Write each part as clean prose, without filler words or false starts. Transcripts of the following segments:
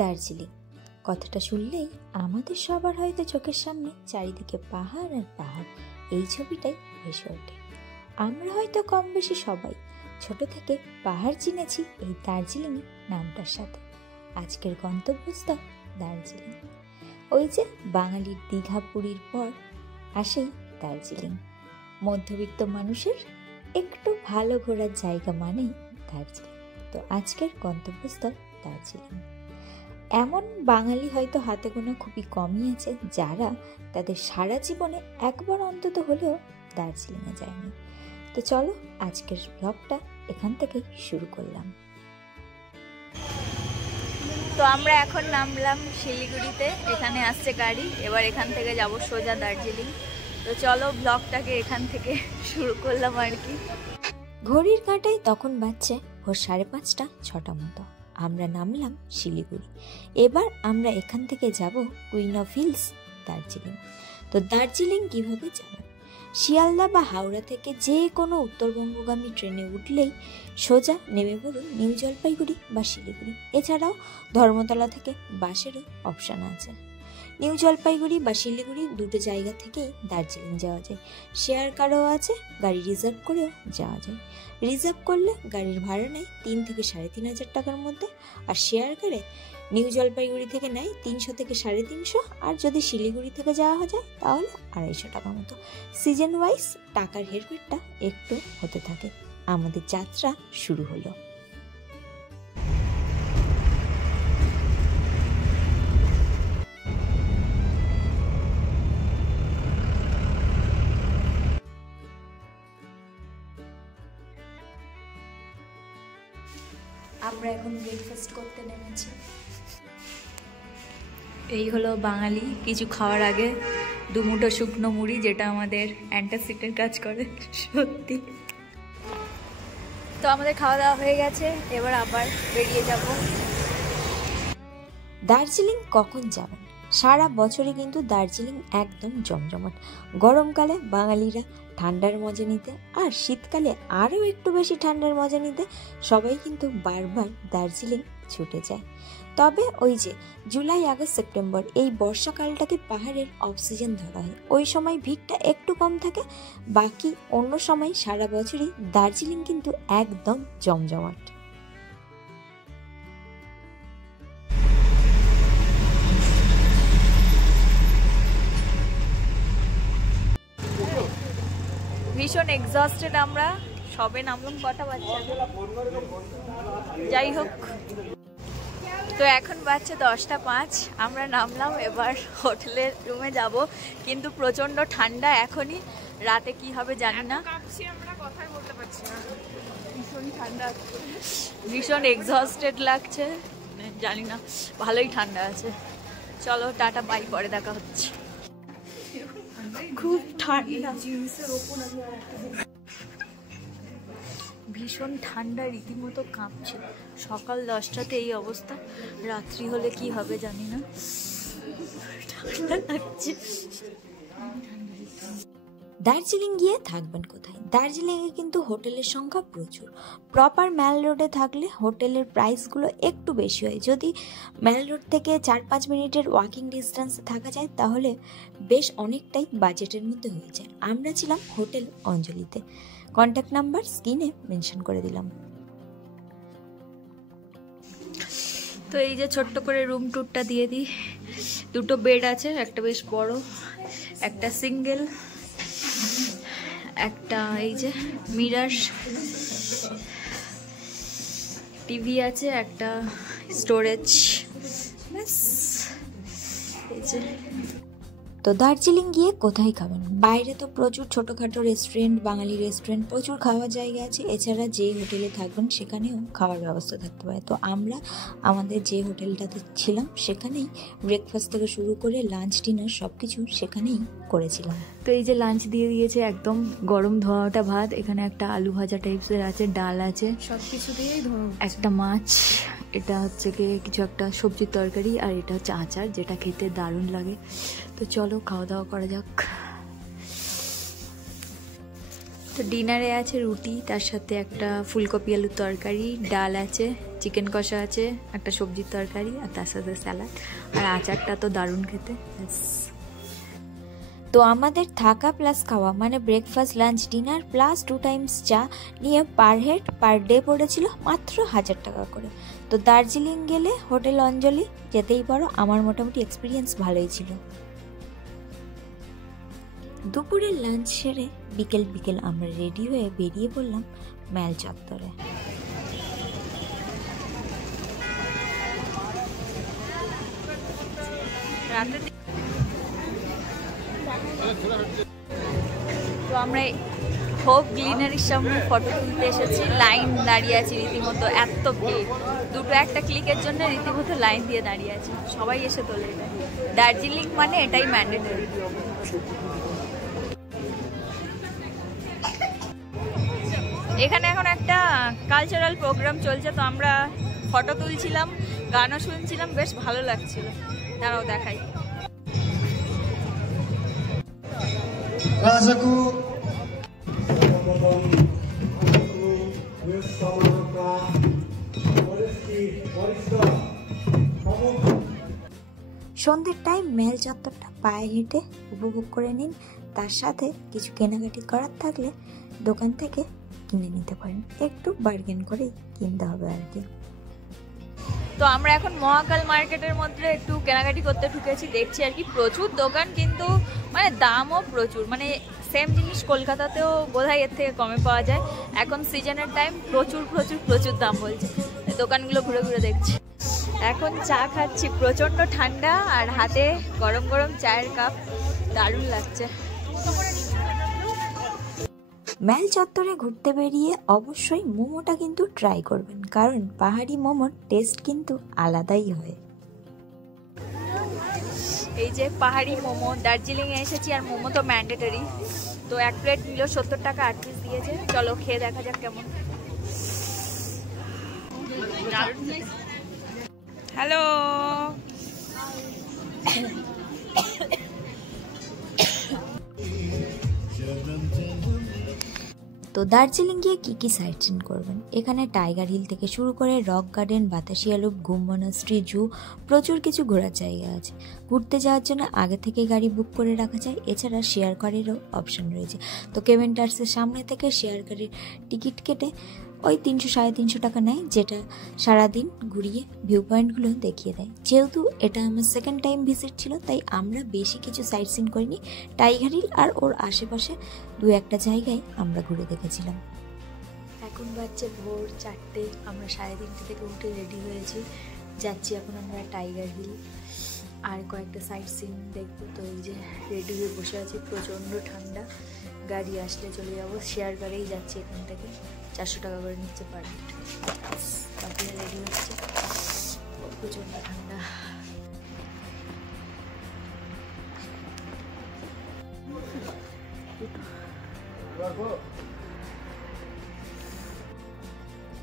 দার্জিলিং কথাটা শুনলেই আমাদের সবার হয়তো চোখের সামনে চারিদিকে পাহাড় আর পাহাড়, এই ছবিটাই ভেসে ওঠে। আমরা হয়তো কম বেশি সবাই ছোট থেকে পাহাড় চিনেছি এই দার্জিলিং নামটার সাথে। আজকের গন্তব্যস্থল দার্জিলিং। ওই যে বাঙালির দীঘা পুরীর পর আসেই দার্জিলিং। মধ্যবিত্ত মানুষের একটু ভালো ঘোরার জায়গা মানেই দার্জিলিং। তো আজকের গন্তব্যস্থল দার্জিলিং। এমন বাঙালি হয়তো হাতে গোনা খুবই কমই আছে যারা তাদের সারা জীবনে একবার অন্তত হলেও দার্জিলিংয়ে যায়নি। তো চলো আজকের ব্লগটা এখান থেকেই শুরু করলাম। তো আমরা এখন নামলাম শিলিগুড়িতে, এখানে আসছে গাড়ি, এবার এখান থেকে যাব সোজা দার্জিলিং। তো চলো ব্লগটাকে এখান থেকে শুরু করলাম আর কি। ঘড়ির কাঁটায় তখন বাজছে ভোর 5:30, 6টা মতো। আমরা নামলাম শিলিগুড়ি। এবার আমরা এখান থেকে যাব কুইন অফ হিলস দার্জিলিং। তো দার্জিলিং কিভাবে যাবেন? শিয়ালদা বা হাওড়া থেকে যে কোনো উত্তরবঙ্গগামী ট্রেনে উঠলেই সোজা নেমে পড়ুন নিউ জলপাইগুড়ি বা শিলিগুড়ি। এছাড়াও ধর্মতলা থেকে বাসেরও অপশান আছে। নিউ জলপাইগুড়ি বা শিলিগুড়ি দুটো জায়গা থেকেই দার্জিলিং যাওয়া যায়। শেয়ার কারও আছে, গাড়ি রিজার্ভ করেও যাওয়া যায়। রিজার্ভ করলে গাড়ির ভাড়া নেয় 3 থেকে 3,500 টাকার মধ্যে, আর শেয়ার কারে নিউ জলপাইগুড়ি থেকে নেয় 300 থেকে 350, আর যদি শিলিগুড়ি থেকে যাওয়া যায় তাহলে 250 টাকা মতো। সিজন ওয়াইজ টাকার হেরফেরটা একটু হতে থাকে। আমাদের যাত্রা শুরু হলো। আমরা এখন ব্রেকফাস্ট করতে নেমেছি। এই হলো বাঙালি কিছু খাওয়ার আগে 2 মুঠো শুকনো মুড়ি, যেটা আমাদের অ্যান্টাসিডের কাজ করে সত্যি। তো আমাদের খাওয়া দাওয়া হয়ে গেছে, এবার আবার বেরিয়ে যাব। দার্জিলিং কখন যাবেন? সারা বছরই কিন্তু দার্জিলিং একদম জমজমাট। গরমকালে বাঙালিরা ঠান্ডার মজা নিতে, আর শীতকালে আরও একটু বেশি ঠান্ডার মজা নিতে সবাই কিন্তু বারবার দার্জিলিং ছুটে যায়। তবে ওই যে জুলাই, আগস্ট, সেপ্টেম্বর এই বর্ষাকালটাকে পাহাড়ের অফ সিজন ধরা হয়। ওই সময় ভিড়টা একটু কম থাকে, বাকি অন্য সময় সারা বছরই দার্জিলিং কিন্তু একদম জমজমাট। ভীষণ এক্সস্টেড আমরা, সবে নামলাম, কথা বাচ্চা যাই হোক। তো এখন বাজছে 10:05, আমরা নামলাম, এবার হোটেলের রুমে যাব। কিন্তু প্রচণ্ড ঠান্ডা এখনই, রাতে কি হবে জানি না। ভীষণ ঠান্ডা, ভীষণ এক্সস্টেড লাগছে, জানি না, ভালোই ঠান্ডা আছে। চলো টাটা, বাই, পরে দেখা হচ্ছে। খুব ঠান্ডা, ভীষণ ঠান্ডা, রীতিমতো কাঁপছে। সকাল 10টাতে এই অবস্থা, রাত্রি হলে কি হবে জানি না, ঠান্ডা লাগছে। দার্জিলিং গিয়ে থাকবেন কোথায়? দার্জিলিংয়ে কিন্তু হোটেলের সংখ্যা প্রচুর। প্রপার ম্যাল রোডে থাকলে হোটেলের প্রাইসগুলো একটু বেশি হয়। যদি ম্যাল রোড থেকে 4-5 মিনিটের ওয়াকিং ডিস্টেন্সে থাকা যায় তাহলে বেশ অনেকটাই বাজেটের মধ্যে হয়ে যায়। আমরা ছিলাম হোটেল অঞ্জলিতে। কন্ট্যাক্ট নাম্বার স্ক্রিনে মেনশন করে দিলাম। তো এই যে ছোট্ট করে রুম ট্যুরটা দিয়ে দিই। 2টো বেড আছে, একটা বেশ বড়, একটা সিঙ্গেল, একটা এই যে মিরার টিভি আছে, একটা স্টোরেজ, ব্যাস এই যে। তো দার্জিলিং গিয়ে কোথায় খাবেন? বাইরে তো প্রচুর ছোটোখাটো রেস্টুরেন্ট, বাঙালি রেস্টুরেন্ট, প্রচুর খাওয়ার জায়গা আছে। এছাড়া যে হোটেলে থাকবেন সেখানেও খাওয়ার ব্যবস্থা থাকতে পারে। তো আমরা আমাদের যে হোটেলটাতে ছিলাম সেখানেই ব্রেকফাস্ট থেকে শুরু করে লাঞ্চ, ডিনার সব কিছু সেখানেই করেছিলাম। তো এই যে লাঞ্চ দিয়ে দিয়েছে, একদম গরম ধোয়াটা ভাত, এখানে একটা আলু ভাজা টাইপসের আছে, ডাল আছে, সব কিছু দিয়েই একটা মাছ, এটা হচ্ছে কি কিছু একটা সবজির তরকারি, আর এটা হচ্ছে আচার, যেটা খেতে দারুণ লাগে। তো চলো খাওয়া দাওয়া করা যাক। তো ডিনারে আছে রুটি, তার সাথে একটা ফুলকপি আলুর তরকারি, ডাল আছে, চিকেন কষা আছে, একটা সবজির তরকারি আর তার সাথে স্যালাড, আর আচারটা তো দারুণ খেতে। তো আমাদের থাকা প্লাস খাওয়া মানে breakfast, lunch, dinner plus 2 Times চা নিয়ে পার হেড পার ডে পড়েছিল মাত্র 1000 টাকা করে। তো দার্জিলিং গেলে হোটেল অঞ্জলি যেতেই পারো, আমার মোটামুটি এক্সপিরিয়েন্স ভালোই ছিল। দুপুরের লাঞ্চ সেরে বিকেল বিকেল আমরা রেডি হয়ে বেরিয়ে পড়লাম ম্যাল চত্বরে। তো আমরা হোপ গ্লিনারির সামনে ফটো তুলতে এসেছি, লাইন দাঁড়িয়ে আছি রীতিমতো, এত ভিড়, দুটো একটা ক্লিকের জন্য রীতিমতো লাইন দিয়ে দাঁড়িয়ে আছি, সবাই এসে তোলে। এটা দার্জিলিং মানে এটাই ম্যান্ডেটরি। এখানে এখন একটা কালচারাল প্রোগ্রাম চলছে, তো আমরা ফটো তুলছিলাম, গানও শুনছিলাম, বেশ ভালো লাগছিল। দাঁড়াও দেখাই। সন্ধ্যের টাইম মেল চত্বরটা পায়ে হেঁটে উপভোগ করে নিন, তার সাথে কিছু কেনাকাটি করার থাকলে দোকান থেকে কিনে নিতে পারেন, একটু বার্গেন করেই কিনতে হবে আর কি। তো আমরা এখন মহাকাল মার্কেটের মধ্যে একটু কেনাকাটি করতে ঢুকেছি, দেখছি আর কি প্রচুর দোকান, কিন্তু মানে দামও প্রচুর, মানে সেম জিনিস কলকাতাতেও বোধহয় এর থেকে কমে পাওয়া যায়। এখন সিজনের টাইম, প্রচুর প্রচুর প্রচুর দাম বলছে। দোকানগুলো ঘুরে ঘুরে দেখছি। এখন চা খাচ্ছি, প্রচণ্ড ঠান্ডা আর হাতে গরম গরম চায়ের কাপ, দারুণ লাগছে। ম্যাল চত্বরে ঘুরতে বেরিয়ে অবশ্যই মোমোটা কিন্তু ট্রাই করবেন, কারণ পাহাড়ি মোমোর টেস্ট কিন্তু আলাদাই হয়। এই যে পাহাড়ি মোমো, দার্জিলিংয়ে এসেছি আর মোমো তো ম্যান্ডেটরি। তো এক প্লেট নিল 70 টাকা, 8 পিস দিয়েছে। চলো খেয়ে দেখা যাক কেমন। হ্যালো, তো দার্জিলিং গিয়ে কী কী সাইট সিন করবেন, এখানে টাইগার হিল থেকে শুরু করে রক গার্ডেন, বাতাসিয়া লুপ, ঘুম মনাস্ট্রি, জু, প্রচুর কিছু ঘোরার জায়গা আছে। ঘুরতে যাওয়ার জন্য আগে থেকে গাড়ি বুক করে রাখা যায়, এছাড়া শেয়ার গাড়িরও অপশন রয়েছে। তো কেভেন টার্সের সামনে থেকে শেয়ার গাড়ির টিকিট কেটে ওই 300-350 টাকা নেয়, যেটা সারাদিন ঘুরিয়ে ভিউ পয়েন্টগুলো দেখিয়ে দেয়। যেহেতু এটা আমার সেকেন্ড টাইম ভিজিট ছিল, তাই আমরা বেশি কিছু সাইট সিন করিনি, টাইগার হিল আর ওর আশেপাশে 2-1টা জায়গায় আমরা ঘুরে দেখেছিলাম। এখন বাজছে ভোর 4টে, আমরা 3:30 থেকে উঠে রেডি হয়েছি, যাচ্ছি এখন আমরা টাইগার হিল আর কয়েকটা সাইট সিন দেখবো। তো এই যে রেডি হয়ে বসে আছি, প্রচণ্ড ঠান্ডা, গাড়ি আসলে চলে যাবো। শেয়ার গাড়িই যাচ্ছি এখান থেকে, 400 টাকা করে নিচ্ছে পার হেড। তারপরে রেডি হচ্ছে, প্রচণ্ড ঠান্ডা।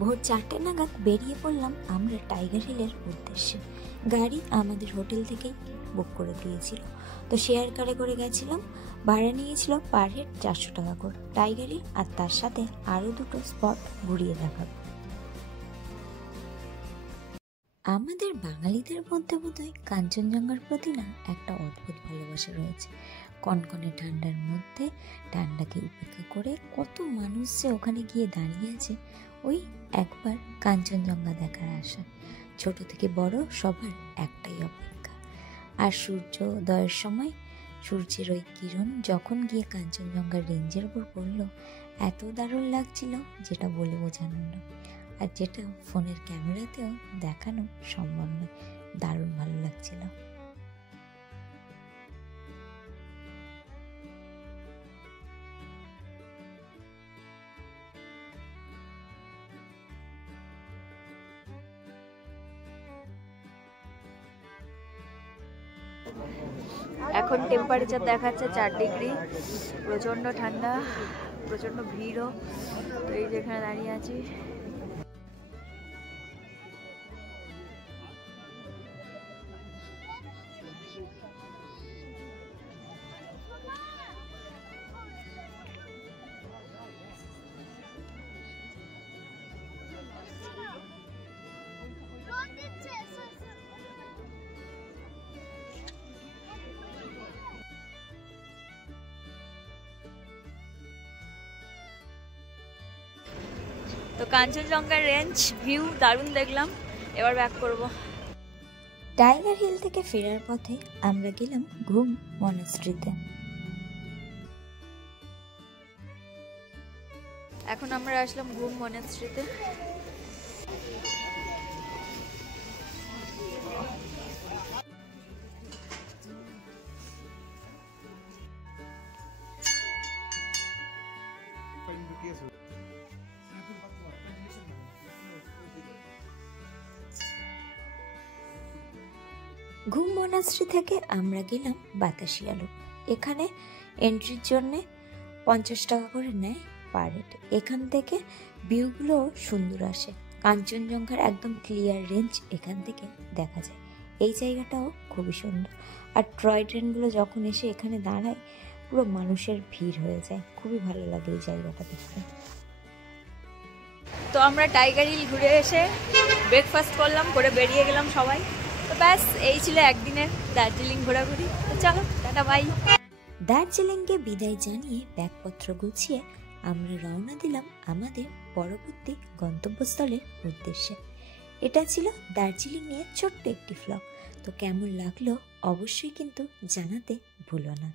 ভোর 4টে নাগাদ বেরিয়ে পড়লাম আমরা টাইগার হিলের উদ্দেশ্যে। গাড়ি আমাদের হোটেল থেকেই বুক করে দিয়েছিল, তো শেয়ার কারে করে গেছিলাম। ভাড়া নিয়েছিল পার হেড 400 টাকা করে। টাইগার হিল আর তার সাথে আরও 2টো স্পট ঘুরিয়ে দেখাবো। আমাদের বাঙালিদের মধ্যে বোধহয় কাঞ্চনজঙ্ঘার প্রতি না একটা অদ্ভুত ভালোবাসা রয়েছে। কনকনে ঠান্ডার মধ্যে ঠান্ডাকে উপেক্ষা করে কত মানুষ যে ওখানে গিয়ে দাঁড়িয়ে আছে ওই একবার কাঞ্চনজঙ্ঘা দেখার আশা। ছোট থেকে বড় সবার একটাই অপেক্ষা। আর সূর্যোদয়ের সময় সূর্যের ওই কিরণ যখন গিয়ে কাঞ্চনজঙ্ঘার রেঞ্জের উপর পড়ল, এত দারুণ লাগছিল যেটা বলে বোঝানো নয়, আর যেটা ফোনের ক্যামেরাতেও দেখানো সম্ভব নয়। দারুণ ভালো লাগছিল। এখন টেম্পারেচার দেখাচ্ছে 4 ডিগ্রি, প্রচণ্ড ঠান্ডা, প্রচণ্ড ভিড়ও। তো এই যেখানে দাঁড়িয়ে আছি, তো কাঞ্চনজঙ্ঘার রেঞ্জ ভিউ দারুণ দেখলাম, এবার ব্যাক করব। টাইগার হিল থেকে ফেরার পথে আমরা গেলাম ঘুম মনাস্ট্রিতে। এখন আমরা আসলাম ঘুম মনাস্ট্রিতে। ঘুম মনাস্ট্রি থেকে আমরা গেলাম বাতাসি আলু। এখানে এন্ট্রির জন্যে 50 টাকা করে নেয় পার হেড। এখান থেকে ভিউগুলো সুন্দর আসে, কাঞ্চনজঙ্ঘার একদম ক্লিয়ার রেঞ্জ এখান থেকে দেখা যায়। এই জায়গাটাও খুবই সুন্দর, আর টয় ট্রেনগুলো যখন এসে এখানে দাঁড়ায় পুরো মানুষের ভিড় হয়ে যায়, খুবই ভালো লাগে এই জায়গাটা দেখতে। তো আমরা টাইগার হিল ঘুরে এসে ব্রেকফাস্ট করলাম, করে বেরিয়ে গেলাম সবাই। তো ব্যাস এই ছিল একদিনের দার্জিলিং ঘোরাঘুরি। তো চলো টাটা বাই। দার্জিলিংকে বিদায় জানিয়ে ব্যাগপত্র গুছিয়ে আমরা রওনা দিলাম আমাদের পরবর্তী গন্তব্যস্থলের উদ্দেশ্যে। এটা ছিল দার্জিলিং নিয়ে ছোট্ট একটি ভ্লগ। তো কেমন লাগলো অবশ্যই কিন্তু জানাতে ভুলো না।